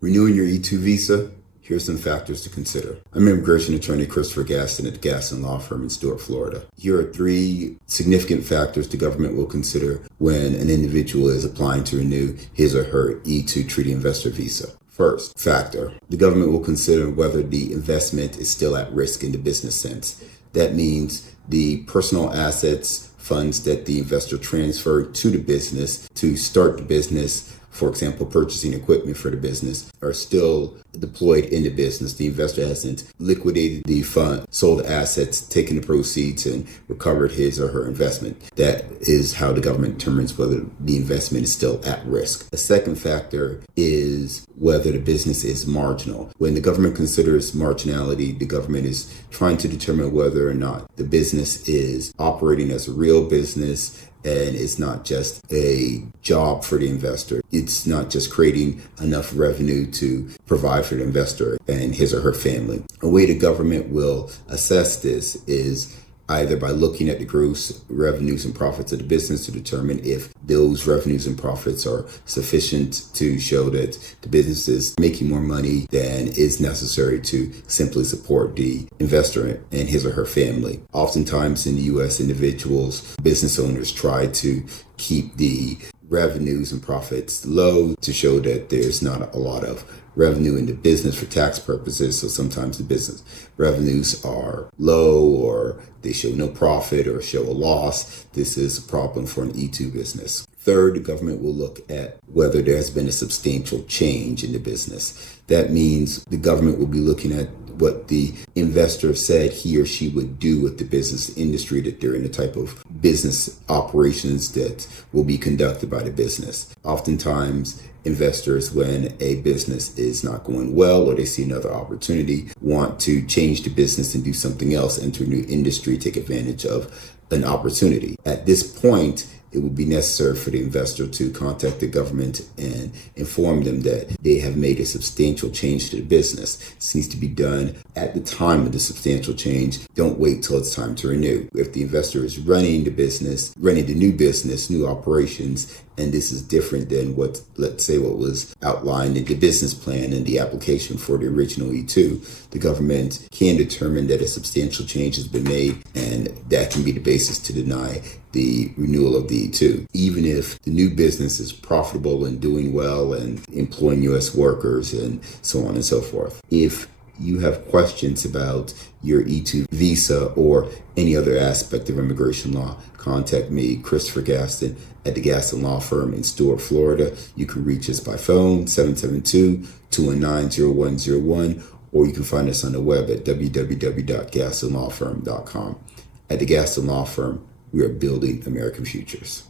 Renewing your E-2 visa? Here's some factors to consider. I'm immigration attorney Christopher Gaston at the Gaston Law Firm in Stuart, Florida. Here are 3 significant factors the government will consider when an individual is applying to renew his or her E-2 treaty investor visa. First factor, the government will consider whether the investment is still at risk in the business sense. That means the personal assets, funds that the investor transferred to the business to start the business, for example, purchasing equipment for the business, are still deployed in the business. The investor hasn't liquidated the fund, sold assets, taken the proceeds, and recovered his or her investment. That is how the government determines whether the investment is still at risk. A second factor is whether the business is marginal. When the government considers marginality, the government is trying to determine whether or not the business is operating as a real business and it's not just a job for the investor. It's not just creating enough revenue to provide for the investor and his or her family. A way the government will assess this is either by looking at the gross revenues and profits of the business to determine if those revenues and profits are sufficient to show that the business is making more money than is necessary to simply support the investor and his or her family. Oftentimes in the U.S., individuals, business owners try to keep the revenues and profits low to show that there's not a lot of revenue in the business for tax purposes. So sometimes the business revenues are low or they show no profit or show a loss. This is a problem for an E-2 business. Third, the government will look at whether there has been a substantial change in the business. That means the government will be looking at what the investor said he or she would do with the business industry that they're in, the type of business operations that will be conducted by the business. Oftentimes, investors, when a business is not going well or they see another opportunity, want to change the business and do something else, enter a new industry, take advantage of an opportunity. At this point, it would be necessary for the investor to contact the government and inform them that they have made a substantial change to the business. This needs to be done at the time of the substantial change. Don't wait till it's time to renew. If the investor is running the business, running the new business, new operations, and this is different than what was outlined in the business plan and the application for the original E-2, the government can determine that a substantial change has been made, and that can be the basis to deny the renewal of the E-2. Even if the new business is profitable and doing well and employing U.S. workers and so on and so forth. If you have questions about your E-2 visa or any other aspect of immigration law, contact me, Christopher Gaston, at the Gaston Law Firm in Stuart, Florida. You can reach us by phone, 772-219-0101, or you can find us on the web at www.gastonlawfirm.com. At the Gaston Law Firm, we are building American futures.